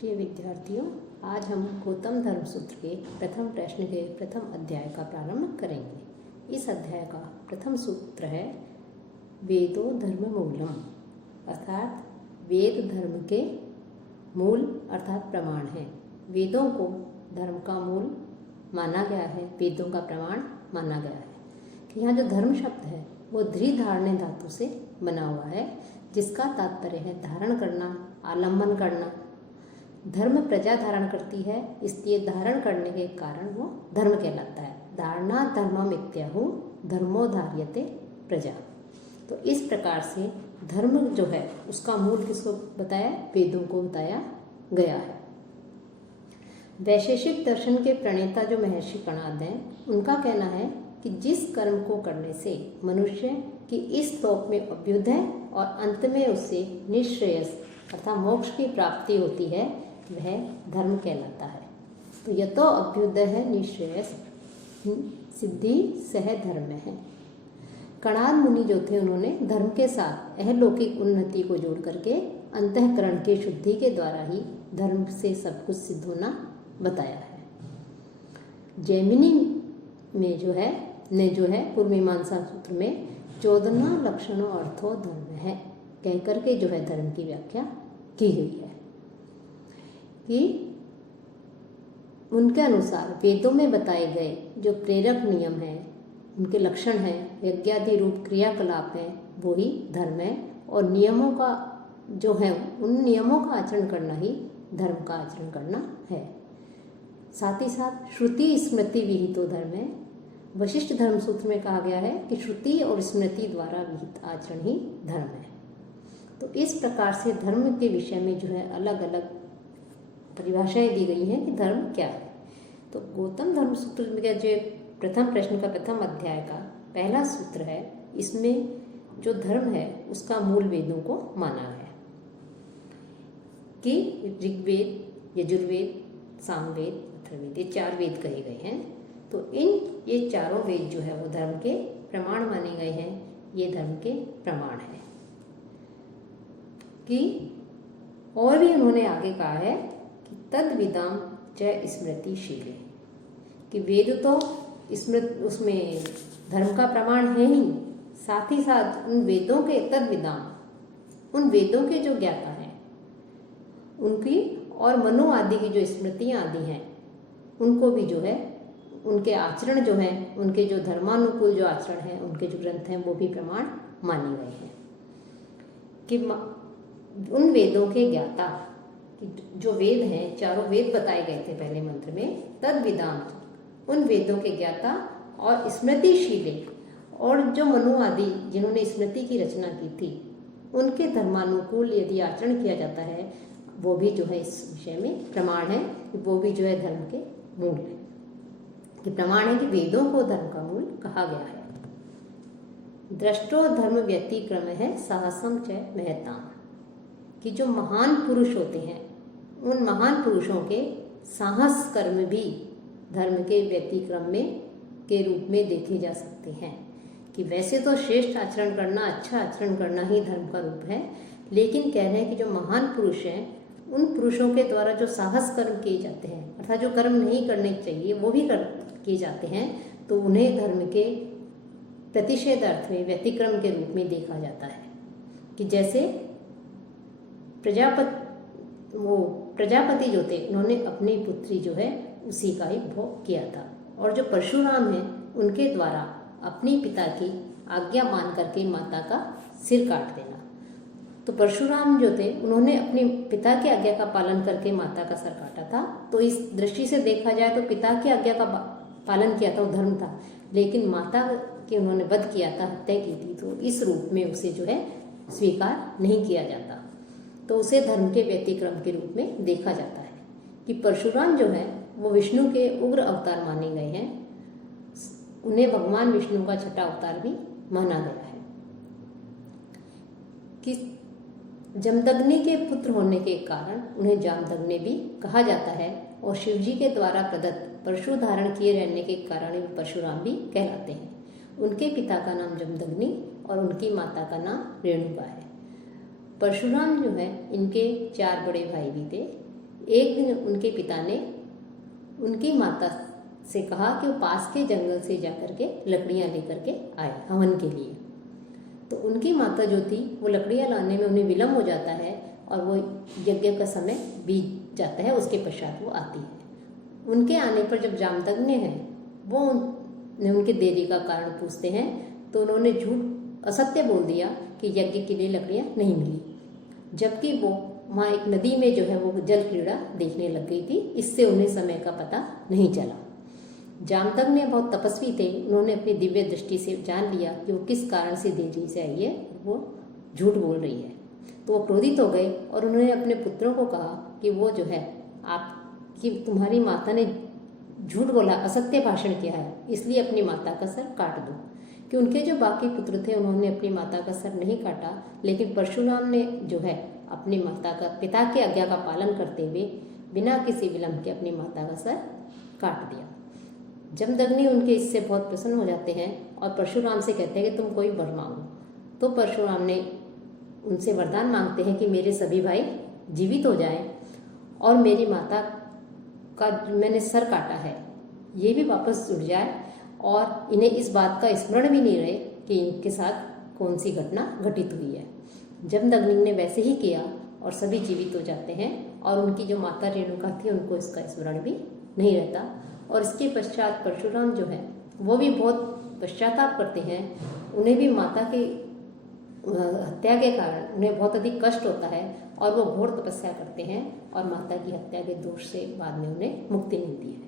प्रिय विद्यार्थियों, आज हम गौतम धर्म सूत्र के प्रथम प्रश्न के प्रथम अध्याय का प्रारंभ करेंगे। इस अध्याय का प्रथम सूत्र है वेदो धर्म मूलम, अर्थात वेद धर्म के मूल अर्थात प्रमाण है। वेदों को धर्म का मूल माना गया है, वेदों का प्रमाण माना गया है। कि यहाँ जो धर्म शब्द है वो ध्री धारणे धातु से बना हुआ है, जिसका तात्पर्य है धारण करना, आलम्बन करना। धर्म प्रजा धारण करती है, इसलिए धारण करने के कारण वो धर्म कहलाता है। धारणा धर्मम इत्याहु धर्मो धार्यते प्रजा। तो इस प्रकार से धर्म जो है उसका मूल किसको बताया? वेदों को बताया गया है। वैशेषिक दर्शन के प्रणेता जो महर्षि कणाद हैं, उनका कहना है कि जिस कर्म को करने से मनुष्य की इस लोक में अभ्युदय और अंत में उससे निःश्रेयस अर्थात मोक्ष की प्राप्ति होती है, वह धर्म कहलाता है। तो यह तो अभ्युदय है, निःश्रेयस सिद्धि सह धर्म है। कणाद मुनि जो थे, उन्होंने धर्म के साथ अहलौकिक उन्नति को जोड़ करके अंतःकरण की शुद्धि के द्वारा ही धर्म से सब कुछ सिद्ध होना बताया है। जैमिनी में जो है पूर्व मीमांसा सूत्र में 14 लक्षणों अर्थो धर्म है कह करके जो है धर्म की व्याख्या की हुई है कि उनके अनुसार वेदों में बताए गए जो प्रेरक नियम हैं, उनके लक्षण हैं, यज्ञादि रूप क्रियाकलाप हैं, वो ही धर्म है। और नियमों का जो है, उन नियमों का आचरण करना ही धर्म का आचरण करना है। साथ ही साथ श्रुति स्मृति विहितो धर्म है। वशिष्ठ धर्म सूत्र में कहा गया है कि श्रुति और स्मृति द्वारा विहित आचरण ही धर्म है। तो इस प्रकार से धर्म के विषय में जो है अलग अलग परिभाषाएं दी गई हैं कि धर्म क्या है। तो गौतम धर्म सूत्र में जो प्रथम प्रश्न का प्रथम अध्याय का पहला सूत्र है, इसमें जो धर्म है उसका मूल वेदों को माना है कि ऋग्वेद, यजुर्वेद, सामवेद, अथर्ववेद, ये 4 वेद कहे गए हैं। तो ये चारों वेद जो है वो धर्म के प्रमाण माने गए हैं। ये धर्म के प्रमाण है कि और भी उन्होंने आगे कहा है कि तद विदाम च स्मृतिशीले, कि वेद तो उसमें धर्म का प्रमाण है ही, साथ ही साथ उन वेदों के तद विदाम, उन वेदों के जो ज्ञाता हैं उनकी और मनु आदि की जो स्मृतियाँ आदि हैं, उनको भी जो है उनके आचरण जो हैं, उनके जो धर्मानुकूल जो आचरण हैं, उनके जो ग्रंथ हैं, वो भी प्रमाण माने गए हैं। कि उन वेदों के ज्ञाता, जो वेद हैं, चारों वेद बताए गए थे पहले मंत्र में, तद वेदांत, उन वेदों के ज्ञाता और स्मृतिशीले, और जो मनु आदि जिन्होंने स्मृति की रचना की थी, उनके धर्मानुकूल यदि आचरण किया जाता है, वो भी जो है इस विषय में प्रमाण है कि वो भी जो है धर्म के मूल है। कि प्रमाण है कि वेदों को धर्म का मूल कहा गया है। दृष्टो धर्म व्यतिक्रम है साहसम च महताम, कि जो महान पुरुष होते हैं, उन महान पुरुषों के साहस कर्म भी धर्म के व्यतिक्रम में के रूप में देखे जा सकते हैं। कि वैसे तो श्रेष्ठ आचरण करना, अच्छा आचरण करना ही धर्म का रूप है, लेकिन कह रहे हैं कि जो महान पुरुष हैं, उन पुरुषों के द्वारा जो साहस कर्म किए जाते हैं, अर्थात जो कर्म नहीं करने चाहिए वो भी किए जाते हैं, तो उन्हें धर्म के प्रतिषेध अर्थ में व्यतिक्रम के रूप में देखा जाता है। कि जैसे प्रजापति जो थे, उन्होंने अपनी पुत्री जो है उसी का ही भोग किया था। और जो परशुराम हैं, उनके द्वारा अपनी पिता की आज्ञा मान करके माता का सिर काट देना। तो परशुराम जो थे, उन्होंने अपने पिता की आज्ञा का पालन करके माता का सर काटा था। तो इस दृष्टि से देखा जाए तो पिता की आज्ञा का पालन किया था, वो धर्म था, लेकिन माता के उन्होंने वध किया था, हत्या की थी, तो इस रूप में उसे जो है स्वीकार नहीं किया जाता। तो उसे धर्म के व्यतिक्रम के रूप में देखा जाता है। कि परशुराम जो है वो विष्णु के उग्र अवतार माने गए हैं, उन्हें भगवान विष्णु का छठा अवतार भी माना गया है। कि जमदग्नि के पुत्र होने के कारण उन्हें जामदग्नि भी कहा जाता है, और शिवजी के द्वारा प्रदत्त परशु धारण किए रहने के कारण परशुराम भी कहलाते हैं। उनके पिता का नाम जमदग्नि और उनकी माता का नाम रेणुका है। परशुराम जो है, इनके 4 बड़े भाई भी थे, एक दिन उनके पिता ने उनकी माता से कहा कि वो पास के जंगल से जाकर के लकड़ियाँ लेकर के आए हवन के लिए। तो उनकी माता जो थी वो लकड़ियाँ लाने में उन्हें विलम्ब हो जाता है और वो यज्ञ का समय बीत जाता है, उसके पश्चात वो आती है। उनके आने पर जब जामदग्नि है वो उनके देरी का कारण पूछते हैं, तो उन्होंने झूठ असत्य बोल दिया कि यज्ञ के लिए लकड़ियाँ नहीं मिली, जबकि वो वहाँ एक नदी में जो है वो जल क्रीड़ा देखने लग गई थी। इससे उन्हें समय का पता नहीं चला। जामदग्नि बहुत तपस्वी थे, उन्होंने अपनी दिव्य दृष्टि से जान लिया कि वो किस कारण से देरी से आई है, वो झूठ बोल रही है। तो वो क्रोधित हो गए और उन्होंने अपने पुत्रों को कहा कि वो जो है आपकी तुम्हारी माता ने झूठ बोला, असत्य भाषण किया है, इसलिए अपनी माता का सर काट दो। कि उनके जो बाकी पुत्र थे उन्होंने अपनी माता का सर नहीं काटा, लेकिन परशुराम ने जो है अपनी माता का पिता की आज्ञा का पालन करते हुए बिना किसी विलंब के अपनी माता का सर काट दिया। जमदग्नि उनके इससे बहुत प्रसन्न हो जाते हैं और परशुराम से कहते हैं कि तुम कोई वर मांगो। तो परशुराम ने उनसे वरदान मांगते हैं कि मेरे सभी भाई जीवित हो जाएं और मेरी माता का मैंने सर काटा है ये भी वापस जुड़ जाए और इन्हें इस बात का स्मरण भी नहीं रहे कि इनके साथ कौन सी घटना घटित हुई है। जमदग्नि ने वैसे ही किया और सभी जीवित हो जाते हैं और उनकी जो माता रेणुका थी उनको इसका स्मरण भी नहीं रहता। और इसके पश्चात परशुराम जो है वो भी बहुत पश्चाताप करते हैं। उन्हें भी माता की हत्या के कारण उन्हें बहुत अधिक कष्ट होता है और वो घोर तपस्या करते हैं और माता की हत्या के दोष से बाद में उन्हें मुक्ति मिलती है।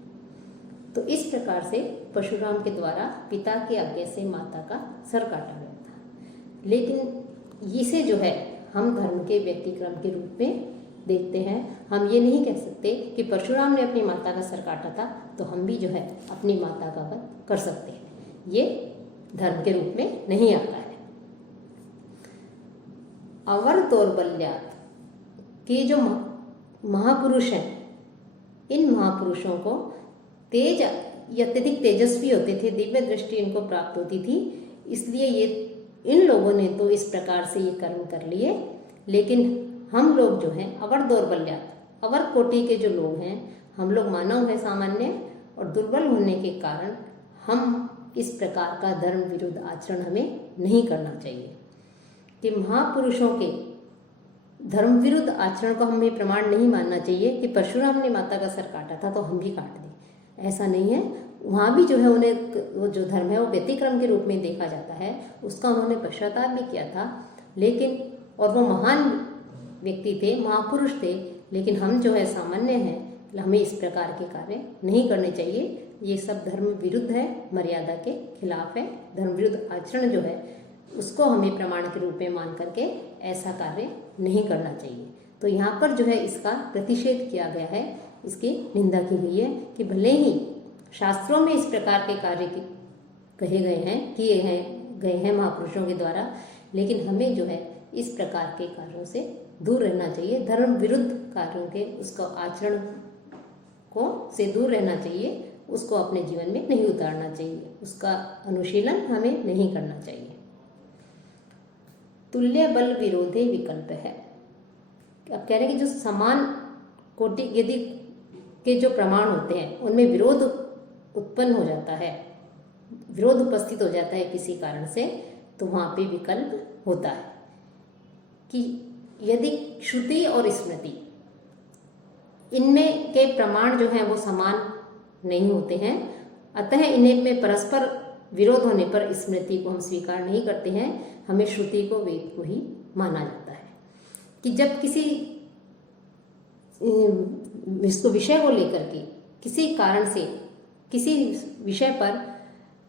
तो इस प्रकार से परशुराम के द्वारा पिता की आज्ञा से माता का सर काटा गया था। लेकिन इसे जो है हम धर्म के व्यतिक्रम के रूप में देखते हैं। हम ये नहीं कह सकते कि परशुराम ने अपनी माता का सर काटा था तो हम भी जो है अपनी माता का वध कर सकते हैं। ये धर्म के रूप में नहीं आता है। अवर दौर्बल्यात के जो महापुरुष हैं, इन महापुरुषों को तेज अत्यधिक तेजस्वी होते थे, दिव्य दृष्टि इनको प्राप्त होती थी, इसलिए ये इन लोगों ने तो इस प्रकार से ये कर्म कर लिए। लेकिन हम लोग जो हैं अवर दौर्बल्यात, अवर कोटि के जो लोग हैं, हम लोग मानव हैं सामान्य, और दुर्बल होने के कारण हम इस प्रकार का धर्म विरुद्ध आचरण हमें नहीं करना चाहिए। कि महापुरुषों के धर्म विरुद्ध आचरण को हमें प्रमाण नहीं मानना चाहिए कि परशुराम ने माता का सर काटा था तो हम भी काट दें, ऐसा नहीं है। वहाँ भी जो है उन्हें वो जो धर्म है वो व्यतिक्रम के रूप में देखा जाता है, उसका उन्होंने पश्चाताप भी किया था। लेकिन और वो महान व्यक्ति थे, महापुरुष थे, लेकिन हम जो है सामान्य हैं, हमें इस प्रकार के कार्य नहीं करने चाहिए। ये सब धर्म विरुद्ध है, मर्यादा के खिलाफ है। धर्म विरुद्ध आचरण जो है उसको हमें प्रमाण के रूप में मान करके ऐसा कार्य नहीं करना चाहिए। तो यहाँ पर जो है इसका प्रतिषेध किया गया है, इसकी निंदा की गई है कि भले ही शास्त्रों में इस प्रकार के कार्य कहे गए हैं, किए गए हैं महापुरुषों के द्वारा, लेकिन हमें जो है इस प्रकार के कार्यों से दूर रहना चाहिए। धर्म विरुद्ध कार्यों के उसका आचरण को से दूर रहना चाहिए, उसको अपने जीवन में नहीं उतारना चाहिए, उसका अनुशीलन हमें नहीं करना चाहिए। तुल्य बल विरोधे विकल्प है। अब कह रहे हैं कि जो समान कोटि यदि के जो प्रमाण होते हैं उनमें विरोध उत्पन्न हो जाता है, विरोध उपस्थित हो जाता है किसी कारण से, तो वहाँ पे विकल्प होता है कि यदि श्रुति और स्मृति इनमें के प्रमाण जो हैं वो समान नहीं होते हैं, अतः इन्हें में परस्पर विरोध होने पर स्मृति को हम स्वीकार नहीं करते हैं, हमें श्रुति को वेद को ही माना जाता है। कि जब किसी इसको विषय को लेकर के किसी कारण से किसी विषय पर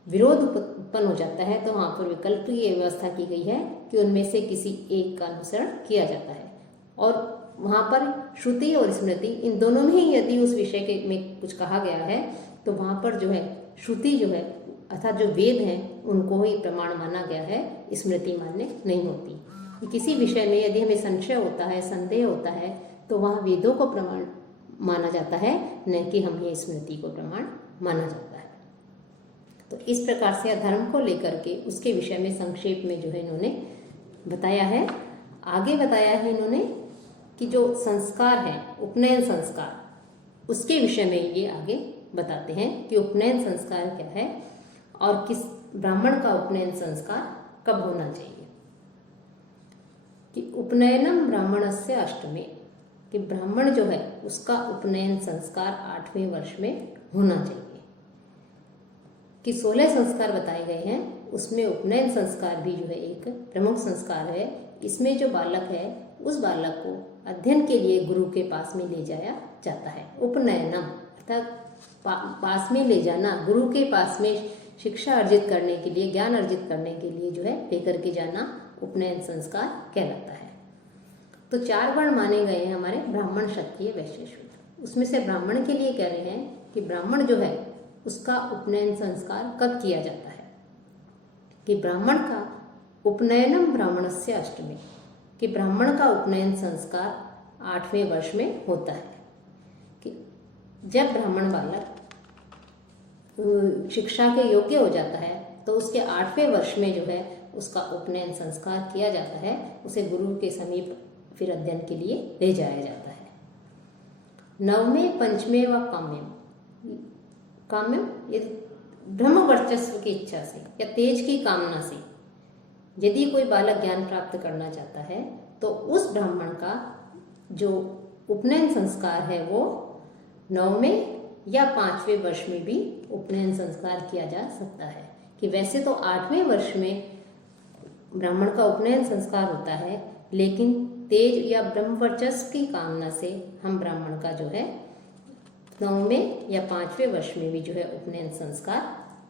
विरोध उत्पन्न हो जाता है तो वहाँ पर विकल्प की व्यवस्था की गई है कि उनमें से किसी एक का अनुसरण किया जाता है। और वहाँ पर श्रुति और स्मृति इन दोनों में ही यदि उस विषय के में कुछ कहा गया है तो वहाँ पर जो है श्रुति जो है अर्थात जो वेद हैं उनको ही प्रमाण माना गया है, स्मृति मान्य नहीं होती। किसी विषय में यदि हमें संशय होता है, संदेह होता है, तो वहाँ वेदों को प्रमाण माना जाता है, न कि हमें स्मृति को प्रमाण माना जाता है। तो इस प्रकार से धर्म को लेकर के उसके विषय में संक्षेप में जो है इन्होंने बताया है। आगे बताया है इन्होंने कि जो संस्कार है उपनयन संस्कार, उसके विषय में ये आगे बताते हैं कि उपनयन संस्कार क्या है और किस ब्राह्मण का उपनयन संस्कार कब होना चाहिए। कि उपनयनम ब्राह्मणस्य अष्टमे, कि ब्राह्मण जो है उसका उपनयन संस्कार 8वें वर्ष में होना चाहिए। कि 16 संस्कार बताए गए हैं, उसमें उपनयन संस्कार भी जो है एक प्रमुख संस्कार है। इसमें जो बालक है उस बालक को अध्ययन के लिए गुरु के पास में ले जाया जाता है। उपनयनम अर्थात पास में ले जाना, गुरु के पास में शिक्षा अर्जित करने के लिए, ज्ञान अर्जित करने के लिए जो है लेकर के जाना उपनयन संस्कार कहलाता है। तो 4 वर्ण माने गए हैं हमारे, ब्राह्मण, क्षत्रिय, वैश्य, शूद्र। उसमें से ब्राह्मण के लिए कह रहे हैं कि ब्राह्मण जो है उसका उपनयन संस्कार कब किया जाता है। कि ब्राह्मण का उपनयनम ब्राह्मणस्य अष्टमे, कि ब्राह्मण का उपनयन संस्कार 8वें वर्ष में होता है। कि जब ब्राह्मण बालक शिक्षा के योग्य हो जाता है तो उसके 8वें वर्ष में जो है उसका उपनयन संस्कार किया जाता है। उसे गुरु के समीप फिर अध्ययन के लिए ले जाया जाता है। 9वें, 5वें व काम्यम ये ब्रह्म वर्चस्व की इच्छा से या तेज की कामना से यदि कोई बालक ज्ञान प्राप्त करना चाहता है तो उस ब्राह्मण का जो उपनयन संस्कार है वो 9वें या 5वें वर्ष में भी उपनयन संस्कार किया जा सकता है। कि वैसे तो 8वें वर्ष में ब्राह्मण का उपनयन संस्कार होता है, लेकिन तेज या ब्रह्मवर्चस्व की कामना से हम ब्राह्मण का जो है 9वें या 5वें वर्ष में भी जो है उपनयन संस्कार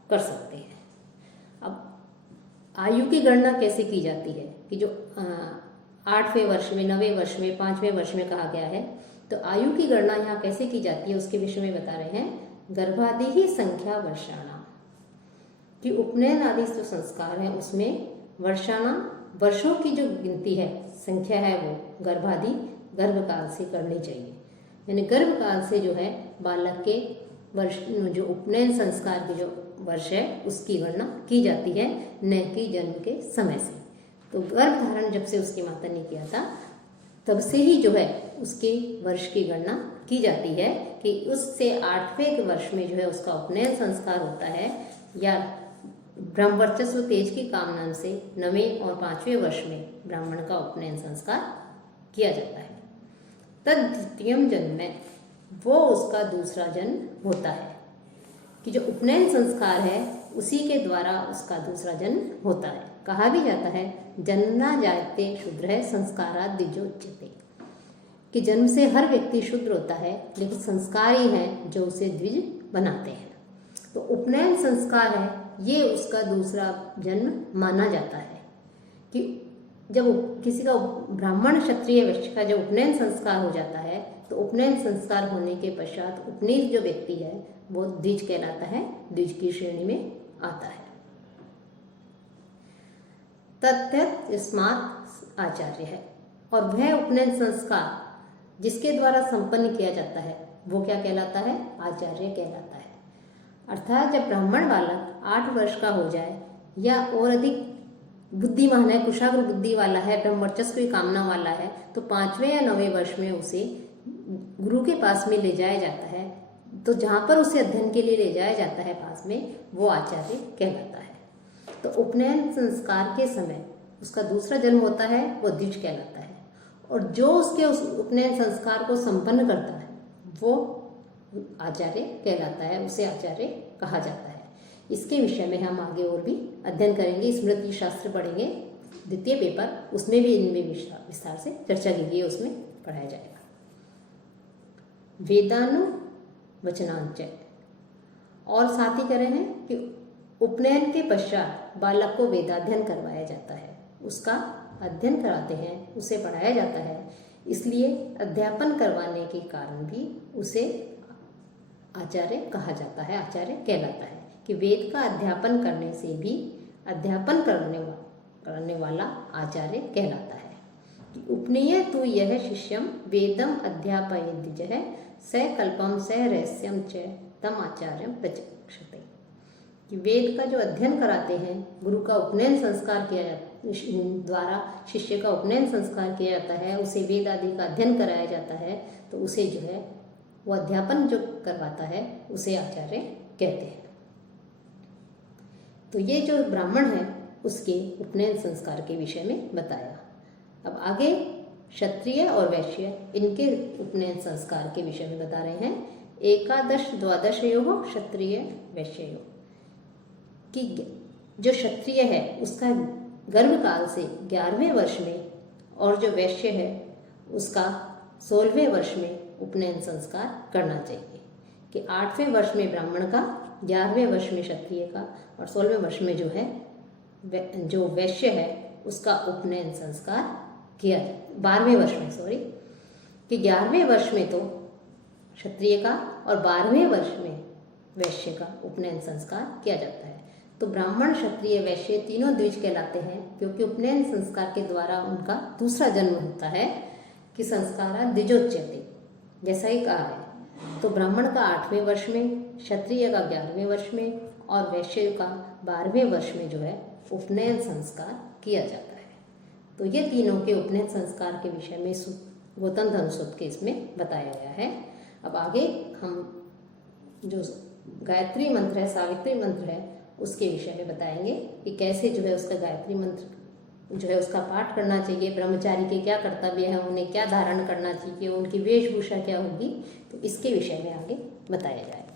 कर सकते हैं। अब आयु की गणना कैसे की जाती है कि जो 8वें वर्ष में, 9वें वर्ष में, 5वें वर्ष में कहा गया है, तो आयु की गणना यहाँ कैसे की जाती है उसके विषय में बता रहे हैं। गर्भादि ही संख्या वर्षाणाम, कि उपनयन आदि जो संस्कार है उसमें वर्षाणाम वर्षों की जो गिनती है, संख्या है, वो गर्भादि गर्भकाल से करनी चाहिए। यानी गर्भकाल से जो है बालक के वर्ष, जो उपनयन संस्कार के जो वर्ष है उसकी गणना की जाती है, न कि जन्म के समय से। तो गर्भ धारण जब से उसकी माता ने किया था तब से ही जो है उसके वर्ष की गणना की जाती है कि उससे 8वें वर्ष में जो है उसका उपनयन संस्कार होता है, या ब्रह्मवर्चस्व तेज की कामना से 9वें और 5वें वर्ष में ब्राह्मण का उपनयन संस्कार किया जाता है। तद द्वितीयम जन्म में वो उसका दूसरा जन्म होता है। कि जो उपनयन संस्कार है उसी के द्वारा उसका दूसरा जन्म होता है। कहा भी जाता है जन्मना जायते शूद्र संस्काराद द्विजोच्यते, कि जन्म से हर व्यक्ति शूद्र होता है, लेकिन संस्कार ही हैं जो उसे द्विज बनाते हैं। तो उपनयन संस्कार है ये उसका दूसरा जन्म माना जाता है। कि जब किसी का ब्राह्मण, क्षत्रिय, वैश्य का जब उपनयन संस्कार हो जाता है तो उपनयन संस्कार होने के पश्चात उपनीत जो व्यक्ति है वो द्विज कहलाता है, द्विज की श्रेणी में आता है। तथ्यत स्मार्त आचार्य है, और वह उपनयन संस्कार जिसके द्वारा संपन्न किया जाता है वो क्या कहलाता है, आचार्य कहलाता है। अर्थात जब ब्राह्मण बालक 8 वर्ष का हो जाए या और अधिक बुद्धिमान है, कुशाग्र बुद्धि वाला है, ब्रह्मवर्चस्व की कामना वाला है, तो 5वें या 9वें वर्ष में उसे गुरु के पास में ले जाया जाता है। तो जहाँ पर उसे अध्ययन के लिए ले जाया जाता है पास में, वो आचार्य कहलाता है। तो उपनयन संस्कार के समय उसका दूसरा जन्म होता है, वो द्विज कहलाता है। और जो उसके उस उपनयन संस्कार को संपन्न करता है वो आचार्य कहलाता है, उसे आचार्य कहा जाता है। इसके विषय में हम आगे और भी अध्ययन करेंगे, स्मृति शास्त्र पढ़ेंगे, द्वितीय पेपर, उसमें भी इनमें विस्तार से चर्चा की गई, उसमें पढ़ाया जाएगा। वेदानुवचनांच, और साथ ही कह रहे हैं कि उपनयन के पश्चात बालक को वेदाध्ययन करवाया जाता है, उसका अध्ययन कराते हैं, उसे पढ़ाया जाता है। इसलिए अध्यापन करवाने के कारण भी उसे आचार्य कहा जाता है, आचार्य कहलाता है। कि वेद का अध्यापन करने से भी अध्यापन करने वाला आचार्य कहलाता है। कि उपनीय तु यह शिष्यम वेदम अध्यापयेद्विज स कल्पम स रहस्यम च तम आचार्यम प्रचक्षते, कि वेद का जो अध्ययन कराते हैं, गुरु का उपनयन संस्कार किया जाता द्वारा शिष्य का उपनयन संस्कार किया जाता है, उसे वेद आदि का अध्ययन कराया जाता है, तो उसे जो है वो अध्यापन जो करवाता है उसे आचार्य कहते हैं। तो ये जो ब्राह्मण है उसके उपनयन संस्कार के विषय में बताया। अब आगे क्षत्रिय और वैश्य इनके उपनयन संस्कार के विषय में बता रहे हैं। एकादश द्वादशयोः क्षत्रिय वैश्ययोः, कि जो क्षत्रिय है उसका गर्भकाल से 11वें वर्ष में और जो वैश्य है उसका 16वें वर्ष में उपनयन संस्कार करना चाहिए। कि 8वें वर्ष में ब्राह्मण का, 11वें वर्ष में क्षत्रिय का और 16वें वर्ष में जो है जो वैश्य है उसका उपनयन संस्कार किया जाए। 12वें वर्ष में कि 11वें वर्ष में तो क्षत्रिय का और 12वें वर्ष में वैश्य का उपनयन संस्कार किया जाता है। तो ब्राह्मण, क्षत्रिय, वैश्य तीनों द्विज कहलाते हैं, क्योंकि उपनयन संस्कार के द्वारा उनका दूसरा जन्म होता है कि संस्कारा द्विजोच्यते, जैसा ही कहा है। तो ब्राह्मण का 8वें वर्ष में, क्षत्रिय का 11वें वर्ष में और वैश्य का 12वें वर्ष में जो है उपनयन संस्कार किया जाता है। तो ये तीनों के उपनयन संस्कार के विषय में गौतम धर्म सूत्र के इसमें बताया गया है। अब आगे हम जो गायत्री मंत्र है, सावित्री मंत्र है, उसके विषय में बताएंगे कि कैसे जो है उसका गायत्री मंत्र जो है उसका पाठ करना चाहिए, ब्रह्मचारी के क्या कर्तव्य है, उन्हें क्या धारण करना चाहिए, उनकी वेशभूषा क्या होगी, तो इसके विषय में आगे बताया जाएगा।